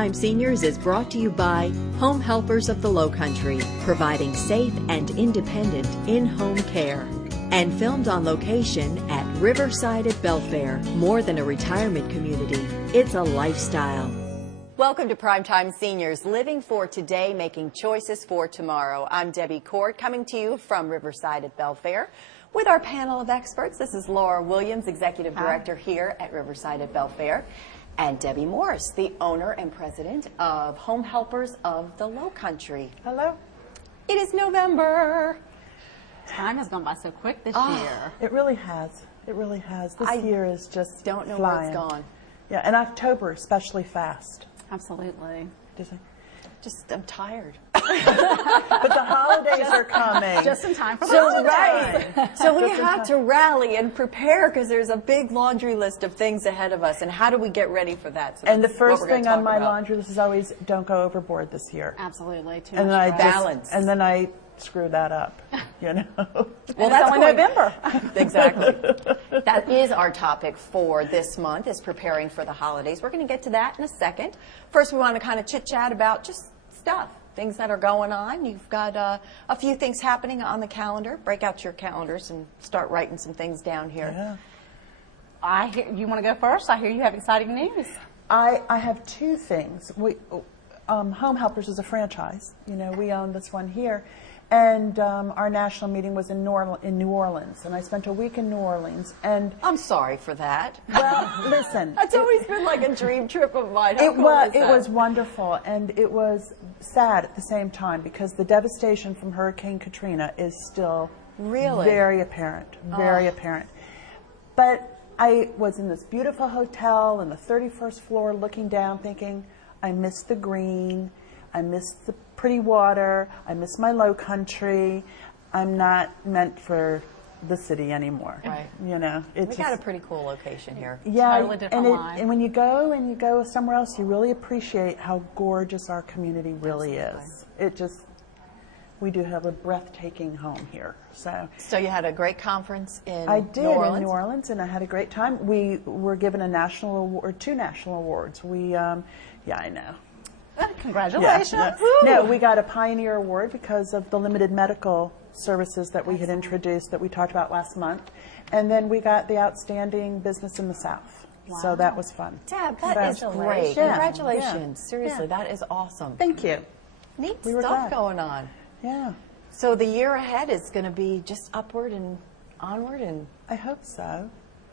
Primetime Seniors is brought to you by Home Helpers of the Lowcountry, providing safe and independent in-home care. And filmed on location at Riverside at Belfair. More than a retirement community, it's a lifestyle. Welcome to Primetime Seniors, living for today, making choices for tomorrow. I'm Debbie Court, coming to you from Riverside at Belfair with our panel of experts. This is Laura Williams, Executive Director here at Riverside at Belfair, and Debbie Morris, the owner and president of Home Helpers of the Lowcountry. Hello. It is November. Time has gone by so quick this year. It really has. It really has. This year is just don't know flying. where it's gone. Yeah, and October especially fast. Absolutely. I'm tired. But the holidays are coming. Just in time for the holidays. So we have to rally and prepare because there's a big laundry list of things ahead of us. And how do we get ready for that? So and the first thing on my laundry list is always don't go overboard this year. Absolutely. Too and much balance. And then I screw that up, you know. Well, that's only November. Exactly. That is our topic for this month, is preparing for the holidays. We're going to get to that in a second. First, we want to kind of chit-chat about just stuff, things that are going on. You've got a few things happening on the calendar. Break out your calendars and start writing some things down here. Yeah. You want to go first? I hear you have exciting news. I have two things. Home Helpers is a franchise. You know, we own this one here. And our national meeting was in New Orleans, and I spent a week in New Orleans. And I'm sorry for that. Well, listen, it's always been like a dream trip of mine. It was wonderful, and it was sad at the same time because the devastation from Hurricane Katrina is still very apparent, very apparent. But I was in this beautiful hotel on the 31st floor, looking down, thinking, I miss the green, I miss the pretty water, I miss my low country. I'm not meant for the city anymore. Right. You know, we got a pretty cool location here. Yeah, totally different and when you go somewhere else, you really appreciate how gorgeous our community really is. It just, we do have a breathtaking home here. So you had a great conference in I did New Orleans? in New Orleans, and I had a great time. We were given a national award, 2 national awards. Yeah, I know. Congratulations. Yeah. No, we got a Pioneer Award because of the limited medical services that we had introduced that we talked about last month. And then we got the Outstanding Business in the South. Wow. So that was fun. Deb, that is great. Yeah. Congratulations. Yeah. Seriously, that is awesome. Thank you. Neat stuff going on. Yeah. So the year ahead is going to be just upward and onward, and I hope so.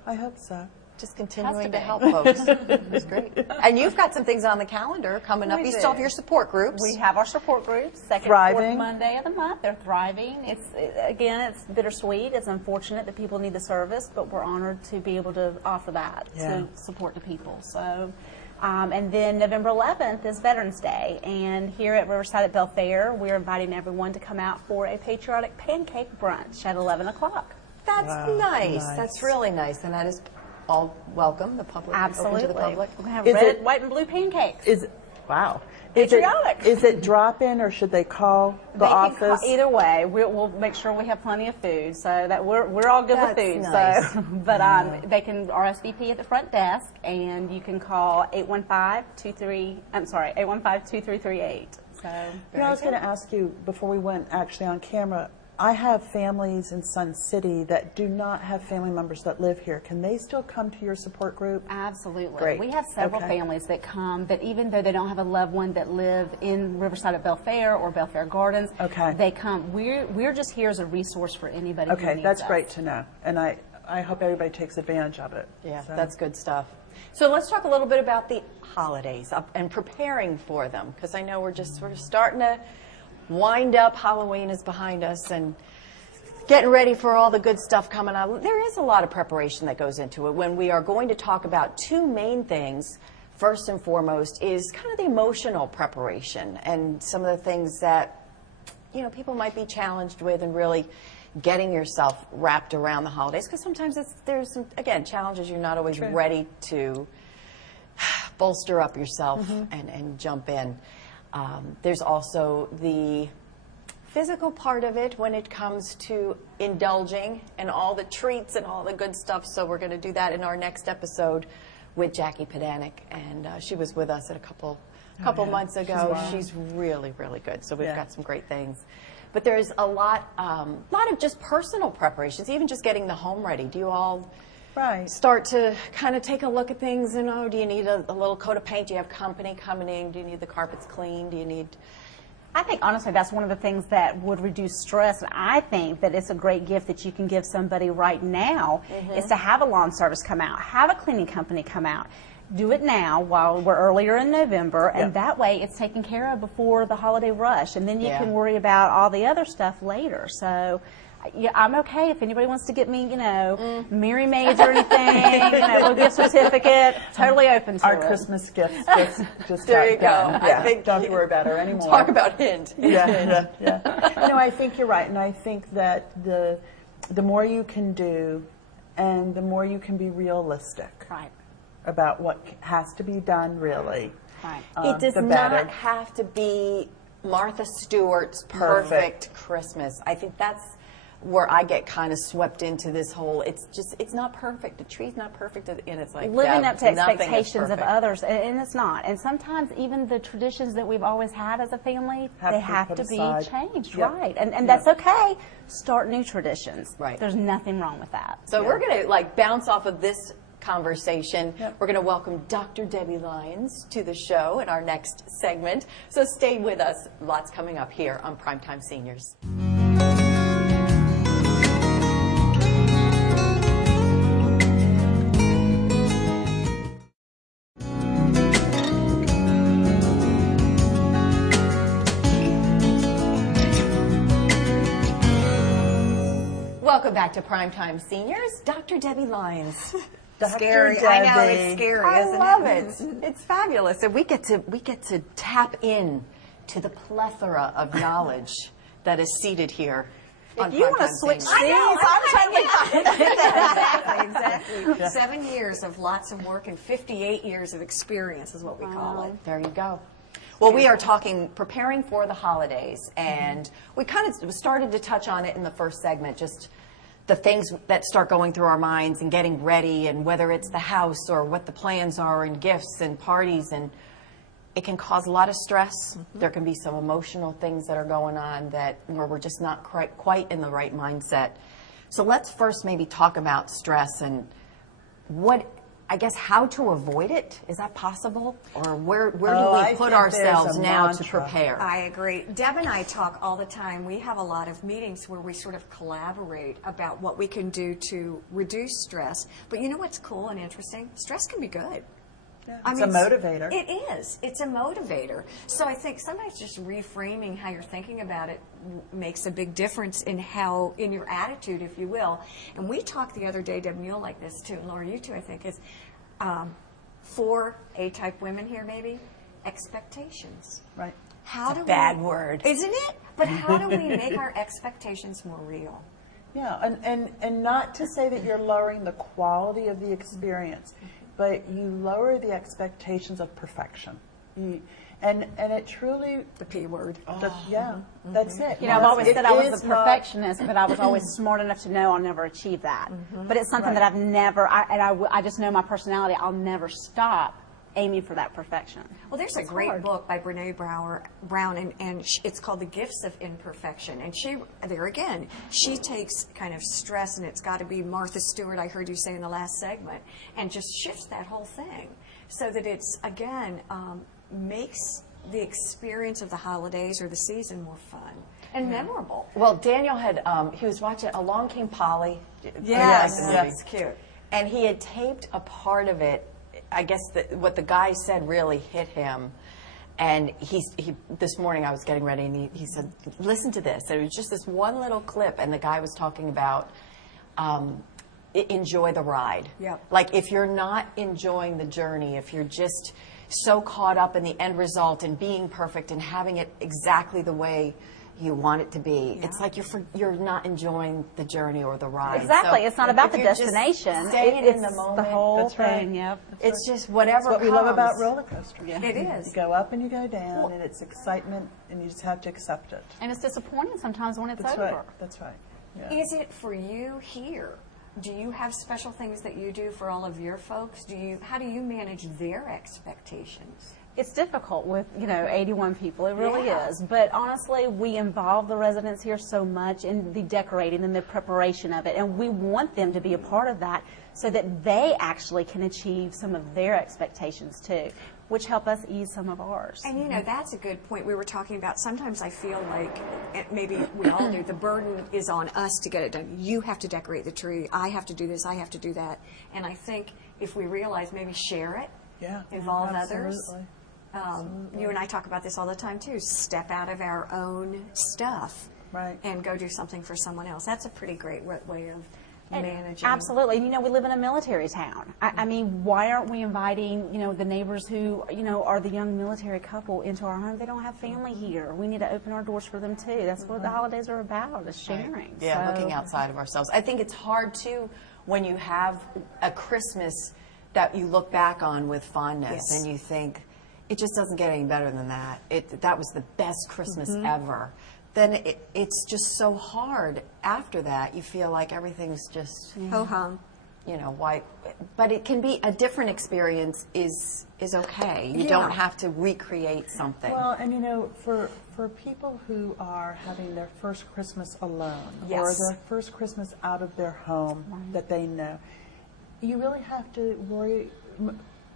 I hope so. Just continuing to help folks. It's great. And you've got some things on the calendar coming up. You still have your support groups. We have our support groups, second Thriving. and fourth Monday of the month. They're thriving. It's bittersweet. It's unfortunate that people need the service, but we're honored to be able to offer that to support the people. So, and then November 11th is Veterans Day, and here at Riverside at Belfair, we're inviting everyone to come out for a patriotic pancake brunch at 11 o'clock. That's nice. That's really nice, and that is all welcome, the public. Absolutely. Open to the public. We're going to have red, white, and blue pancakes. Wow. Patriotic. Is it drop-in, or should they call the office? Either way, we'll make sure we have plenty of food, so that we're all good with food. Nice. So, but they can RSVP at the front desk, and you can call 815-2338. So, you know, I was going to ask you before we went actually on camera. I have families in Sun City that do not have family members that live here. Can they still come to your support group? Absolutely. Great. We have several families that come that even though they don't have a loved one that live in Riverside at Belfair or Belfair Gardens, they come. We're just here as a resource for anybody who needs that's us. great to know. And I hope everybody takes advantage of it. Yeah, that's good stuff. So let's talk a little bit about the holidays and preparing for them, because I know we're starting to wind up. Halloween is behind us and getting ready for all the good stuff coming up. There is a lot of preparation that goes into it. When we are going to talk about two main things, first and foremost is kind of the emotional preparation and some of the things that, you know, people might be challenged with, and really getting yourself wrapped around the holidays, because sometimes there's some, again, challenges you're not always ready to bolster up yourself and jump in. There's also the physical part of it when it comes to indulging and all the treats and all the good stuff. So we're going to do that in our next episode with Jackie Pedanek, and she was with us at a couple a couple months ago. She's really, really good. So we've got some great things. But there's a lot of just personal preparations, even just getting the home ready. Do you all start to kind of take a look at things and, oh, do you need a little coat of paint? Do you have company coming in? Do you need the carpets cleaned? Do you need... I think, honestly, that's one of the things that would reduce stress. And I think that it's a great gift that you can give somebody right now is to have a lawn service come out, have a cleaning company come out. Do it now while we're earlier in November, and that way it's taken care of before the holiday rush. And then you can worry about all the other stuff later. So yeah, I'm okay if anybody wants to get me, you know, Mary Maids or anything, you know, a little gift certificate, totally open to Our it. Christmas gifts just there you go. Yeah. I think don't have to worry about her anymore. Talk about hint. Yeah. No, I think you're right, and I think that the more you can do, and the more you can be realistic about what has to be done, really. It does not have to be Martha Stewart's perfect Christmas. I think that's where I get kind of swept into this whole, it's not perfect. The tree's not perfect, and it's like living up to expectations of others, and it's not. And sometimes even the traditions that we've always had as a family, they have to be changed, and that's okay. Start new traditions. There's nothing wrong with that. So we're going to like bounce off of this conversation. We're going to welcome Dr. Debbie Lyons to the show in our next segment. So stay with us. Lots coming up here on Primetime Seniors. Welcome back to Primetime Seniors. Dr. Debbie Lyons. Scary. I know, it's scary, isn't it? I love it. It's fabulous. And we get to tap in to the plethora of knowledge that is seated here. If you want to switch seats, I'm totally fine. Exactly. 7 years of lots of work and 58 years of experience is what we call it. There you go. Well, we are preparing for the holidays, and we kind of started to touch on it in the first segment, just the things that start going through our minds and getting ready, and whether it's the house or what the plans are and gifts and parties, and it can cause a lot of stress. There can be some emotional things that are going on where we're just not quite in the right mindset. So let's first maybe talk about stress and how to avoid it. Is that possible? Or where do we put ourselves now to prepare? I agree. Deb and I talk all the time. We have a lot of meetings where we sort of collaborate about what we can do to reduce stress. But you know what's cool and interesting? Stress can be good. Yeah, it's a motivator. It is. It's a motivator. So I think sometimes just reframing how you're thinking about it makes a big difference in your attitude, if you will. And we talked the other day, Deb, and you'll like this too, and Laura, you too, I think, is for A-type women here maybe, expectations. Right. It's a bad word. Isn't it? But how do we make our expectations more real? Yeah, and not to say that you're lowering the quality of the experience, but you lower the expectations of perfection. And it truly... The P word. That's it. You know, I've always said I was a perfectionist, but I was always smart enough to know I'll never achieve that. But it's something that I've never, I just know my personality, I'll never stop aiming for that perfection. Well, there's a great book by Brene Brown, and it's called The Gifts of Imperfection. And she takes kind of stress, and it's got to be Martha Stewart, I heard you say in the last segment, and just shifts that whole thing so that it's, again, makes the experience of the holidays or the season more fun and memorable. Well, Daniel he was watching Along Came Polly. Yes, that's cute. And he had taped a part of it. I guess what the guy said really hit him. And this morning I was getting ready, and he said, listen to this. And it was just this one little clip, and the guy was talking about enjoy the ride. Yep. Like, if you're not enjoying the journey, if you're just so caught up in the end result and being perfect and having it exactly the way you want it to be, it's like you're not enjoying the journey or the ride. Exactly. So it's not about the destination. It's in the moment. The whole thing. Right. Yep. It's just whatever That's what we comes. love about roller coasters. Yeah. It is. You go up and you go down, and it's excitement, and you just have to accept it. And it's disappointing sometimes when it's That's over. right. That's right. Yeah. Is it for you here? Do you have special things that you do for all of your folks? How do you manage their expectations? It's difficult with, 81 people. It really is. But honestly, we involve the residents here so much in the decorating and the preparation of it. And we want them to be a part of that so that they actually can achieve some of their expectations too, which help us ease some of ours. And that's a good point. We were talking about, sometimes I feel like, maybe we all do, the burden is on us to get it done. You have to decorate the tree. I have to do this. I have to do that. And I think if we realize, maybe share it, involve others. You and I talk about this all the time too. Step out of our own stuff and go do something for someone else. That's a pretty great way of managing. Absolutely. We live in a military town. I mean, why aren't we inviting, the neighbors who, are the young military couple into our home? They don't have family here. We need to open our doors for them too. That's what the holidays are about, is sharing. Yeah, looking outside of ourselves. I think it's hard too when you have a Christmas that you look back on with fondness and you think, it just doesn't get any better than that. That was the best Christmas ever. Then it's just so hard after that. You feel like everything's just ho-hum. Why? But it can be a different experience. Is okay. You don't have to recreate something. Well, and for people who are having their first Christmas alone or their first Christmas out of their home that they know, you really have to worry.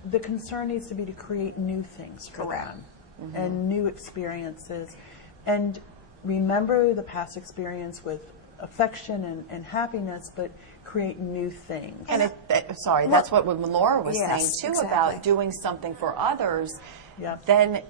The concern needs to be to create new things for them and new experiences, and remember the past experience with affection and happiness, but create new things. And that's what Laura was saying too, about doing something for others. Then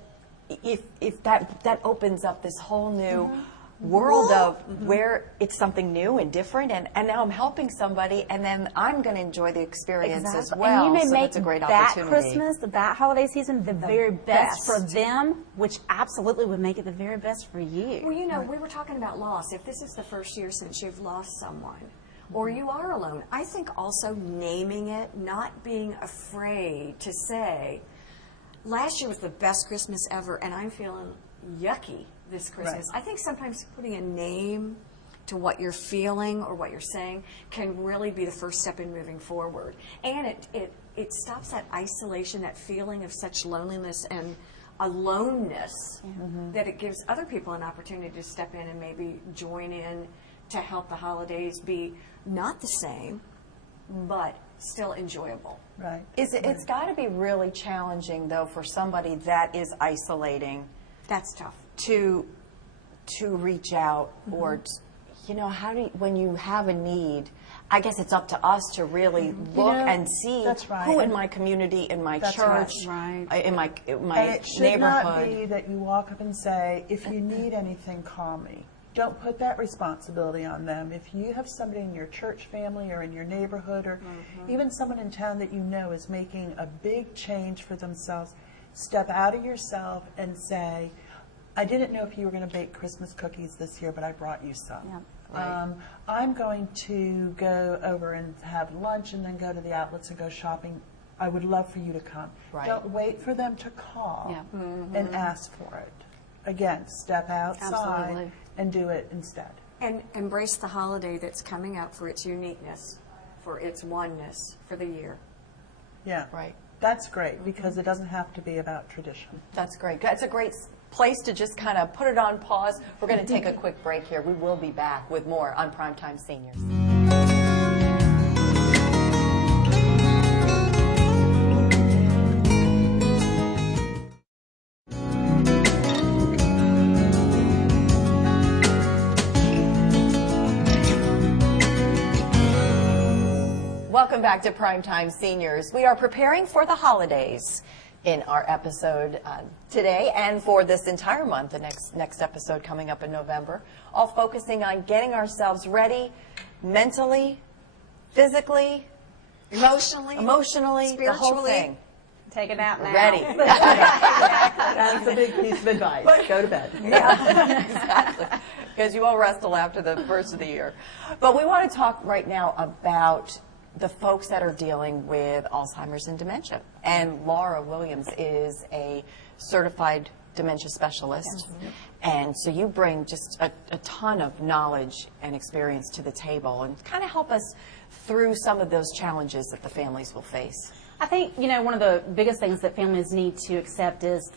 if that opens up this whole new world of where it's something new and different, and now I'm helping somebody, and then I'm going to enjoy the experience as well. And you may make a great that opportunity. Christmas, that holiday season, the very best for them, which absolutely would make it the very best for you. Well, we were talking about loss. If this is the first year since you've lost someone, or you are alone, I think also naming it, not being afraid to say, last year was the best Christmas ever, and I'm feeling yucky this Christmas. I think sometimes putting a name to what you're feeling or what you're saying can really be the first step in moving forward. And it stops that isolation, that feeling of such loneliness and aloneness, that it gives other people an opportunity to step in and maybe join in to help the holidays be not the same, but still enjoyable. It's got to be really challenging, though, for somebody that is isolating. That's tough. To reach out, or how do you, when you have a need, I guess it's up to us to really look and see who in my community, in my church, in my and it should neighborhood. Not be that you walk up and say, if you need anything, call me. Don't put that responsibility on them. If you have somebody in your church family or in your neighborhood, or even someone in town that you know is making a big change for themselves, step out of yourself and say, I didn't know if you were going to bake Christmas cookies this year, but I brought you some. I'm going to go over and have lunch and then go to the outlets and go shopping. I would love for you to come. Don't wait for them to call and ask for it. Again, step outside and do it instead. And embrace the holiday that's coming up for its uniqueness, for its oneness for the year. That's great, because it doesn't have to be about tradition. That's great. That's a great place to just kind of put it on pause. We're going to take a quick break here. We will be back with more on Primetime Seniors. Welcome back to Primetime Seniors. We are preparing for the holidays in our episode today, and for this entire month, the next episode coming up in November, all focusing on getting ourselves ready mentally, physically, emotionally, the whole thing. Take it out now. Ready. That's a big piece of advice. Go to bed. Exactly. Because you won't rest till after the first of the year. But we want to talk right now about the folks that are dealing with Alzheimer's and dementia. And Laura Williams is a certified dementia specialist. And so you bring just a ton of knowledge and experience to the table and kind of help us through some of those challenges that the families will face. I think, one of the biggest things that families need to accept is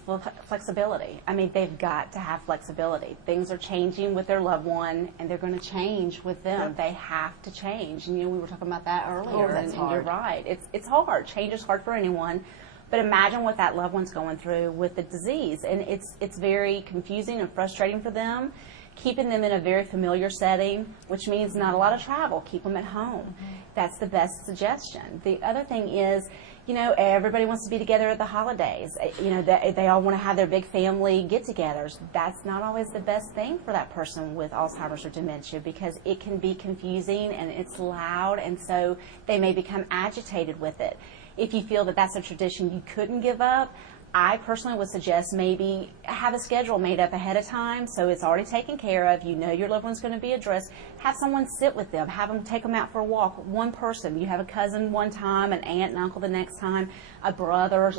flexibility. I mean, they've got to have flexibility. Things are changing with their loved one, and they're going to change with them. Yep. They have to change. And, we were talking about that earlier, and you're right. It's hard. Change is hard for anyone. But imagine what that loved one's going through with the disease. And it's very confusing and frustrating for them. Keeping them in a very familiar setting, which means not a lot of travel. Keep them at home. Mm-hmm. That's the best suggestion. The other thing is, everybody wants to be together at the holidays. They all want to have their big family get-togethers. That's not always the best thing for that person with Alzheimer's or dementia, because it can be confusing and it's loud, and so they may become agitated with it. If you feel that that's a tradition you couldn't give up, I personally would suggest maybe have a schedule made up ahead of time so it's already taken care of. Your loved one's going to be addressed. Have someone sit with them. Have them take them out for a walk. One person. You have a cousin one time, an aunt and uncle the next time, a brother,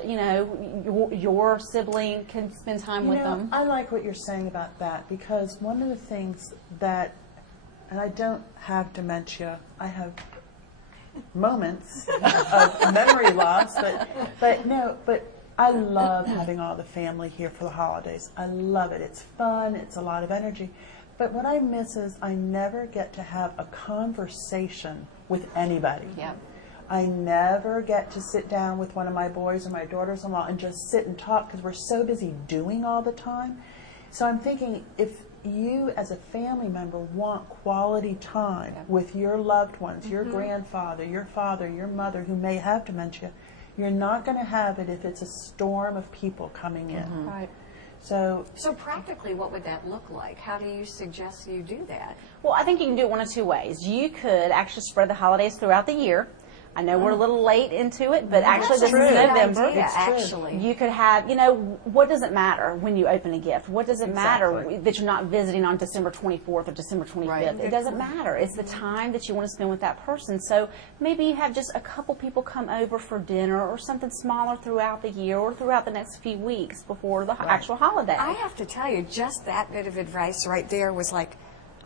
your sibling can spend time with them. I like what you're saying about that, because one of the things that, and I don't have dementia, I have moments of memory loss, but I love having all the family here for the holidays. I love it. It's fun. It's a lot of energy. But what I miss is I never get to have a conversation with anybody. Yep. I never get to sit down with one of my boys or my daughters-in-law and just sit and talk, because we're so busy doing all the time. So I'm thinking, if you as a family member want quality time with your loved ones, your grandfather, your father, your mother who may have dementia, you're not going to have it if it's a storm of people coming in. Right. So practically, what would that look like? How do you suggest you do that? Well, I think you can do it one of two ways. You could actually spread the holidays throughout the year. I know we're a little late into it, but actually this is November. Actually, you could have, what does it matter when you open a gift? What does it matter that you're not visiting on December 24th or December 25th? Right. It doesn't matter. It's the time that you want to spend with that person. So maybe you have just a couple people come over for dinner or something smaller throughout the year or throughout the next few weeks before the actual holiday. I have to tell you, just that bit of advice right there was like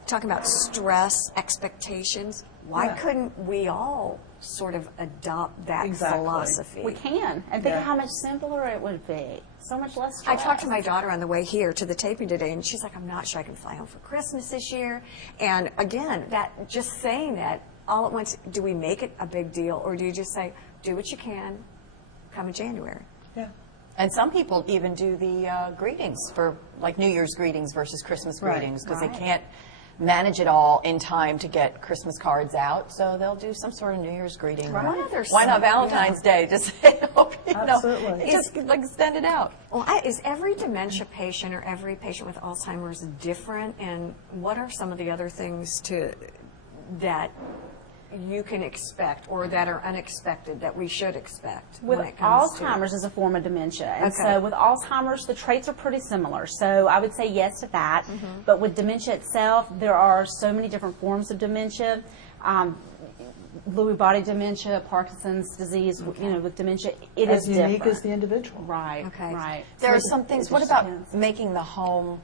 talking about stress, expectations. Why couldn't we all sort of adopt that philosophy? We can. And think of how much simpler it would be. So much less stress. I talked to my daughter on the way here to the taping today, and she's like, I'm not sure I can fly home for Christmas this year. And again, that just saying that all at once, do we make it a big deal, or do you just say, do what you can, come in January? Yeah. And some people even do the greetings for like New Year's greetings versus Christmas greetings, because they can't manage it all in time to get Christmas cards out, so they'll do some sort of New Year's greeting. Right. Why not Valentine's Day? Just Absolutely. Just like extend it out. Well, is every dementia patient or every patient with Alzheimer's different? And what are some of the other things that you can expect or that are unexpected that we should expect? With Alzheimer's is a form of dementia. And so with Alzheimer's, the traits are pretty similar. So I would say yes to that. But with dementia itself, there are so many different forms of dementia. Lewy body dementia, Parkinson's disease, with dementia, it is different. As unique as the individual. Right, right. There are some things. What about making the home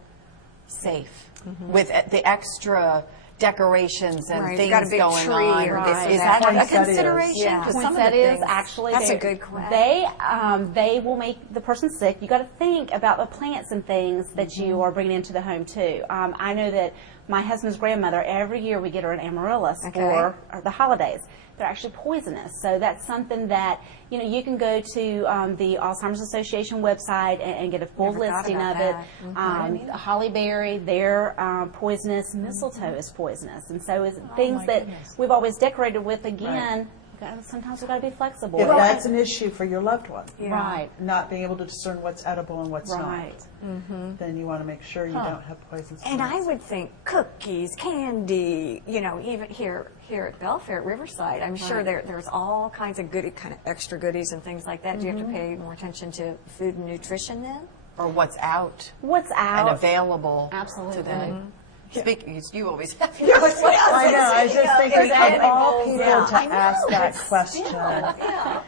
safe with the extra decorations and things going on? Is that a consideration? Yeah. Poinsettias, actually, that's a good question. They will make the person sick. You got to think about the plants and things that you are bringing into the home too. I know that my husband's grandmother, every year we get her an amaryllis for the holidays. They're actually poisonous, so that's something that you can go to the Alzheimer's Association website and get a full listing of it. Hollyberry, they're poisonous. Mistletoe is poisonous, and so it's things that we've always decorated with. Again, sometimes we've got to be flexible. If that's an issue for your loved one, right? Not being able to discern what's edible and what's not, then you want to make sure you don't have poisons. And I would think cookies, candy, even here at Belfair, at Riverside, I'm sure there's all kinds of extra goodies and things like that. Do you have to pay more attention to food and nutrition then? Or what's out? What's out? And available Absolutely. to them. Speaking, you always have. I know. I was just thinking of all people to ask that question.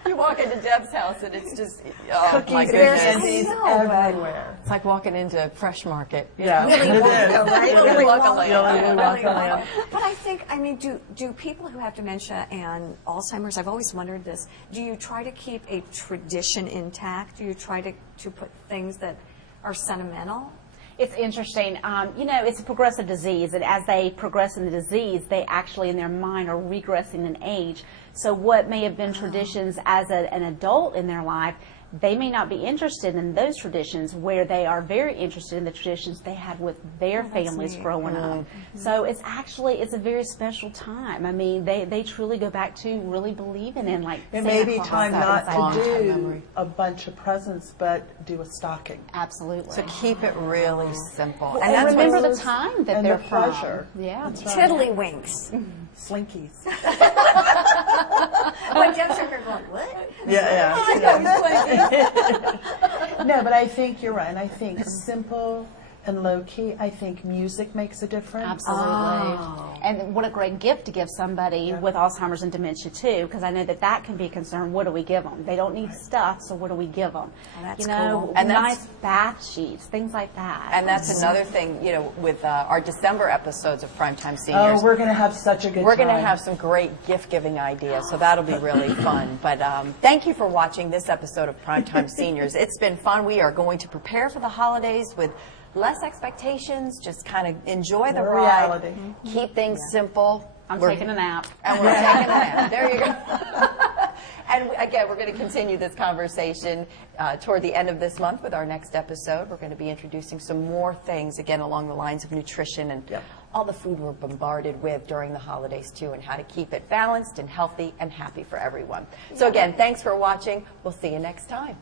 You walk into Deb's house and it's just, oh Cookies my and goodness. candies everywhere. It's like walking into Fresh Market. Yeah, Willy it is. Wonka, right? Willy Wonka Wonka. land. Willy Wonka land. But I think, I mean, do people who have dementia and Alzheimer's, I've always wondered this, do you try to keep a tradition intact? Do you try to put things that are sentimental? It's interesting. You know, it's a progressive disease, and as they progress in the disease, they actually, in their mind, are regressing in age. So what may have been traditions as an adult in their life, they may not be interested in those traditions, where they are very interested in the traditions they had with their families neat. growing up. So it's a very special time. I mean, they truly go back to really believing in, like, It Santa may be Claus time inside not to the- do a bunch of presents, but do a stocking. Absolutely. So keep it really simple. and that's remember what's- the time that and they're the pleasure. from. Yeah. That's right. Tiddlywinks. Slinkies. When Deb's over going, what? Yeah. I No, but I think you're right. And I think simple and low key. I think music makes a difference. Absolutely. And what a great gift to give somebody with Alzheimer's and dementia, too, because I know that can be a concern. What do we give them? They don't need stuff, so what do we give them? that's you know, cool. And nice bath sheets, things like that. And that's another thing, you know, with our December episodes of Primetime Seniors. Oh, we're going to have such a good We're time. going to have some great gift-giving ideas, so that'll be really fun. But thank you for watching this episode of Primetime Seniors. It's been fun. We are going to prepare for the holidays with less expectations, just kind of enjoy the More ride, reality. keep things simple. I'm We're- taking a nap. And we're taking a nap. There you go. And again, we're going to continue this conversation toward the end of this month with our next episode. We're going to be introducing some more things, again, along the lines of nutrition and all the food we're bombarded with during the holidays, too, and how to keep it balanced and healthy and happy for everyone. So again, thanks for watching. We'll see you next time.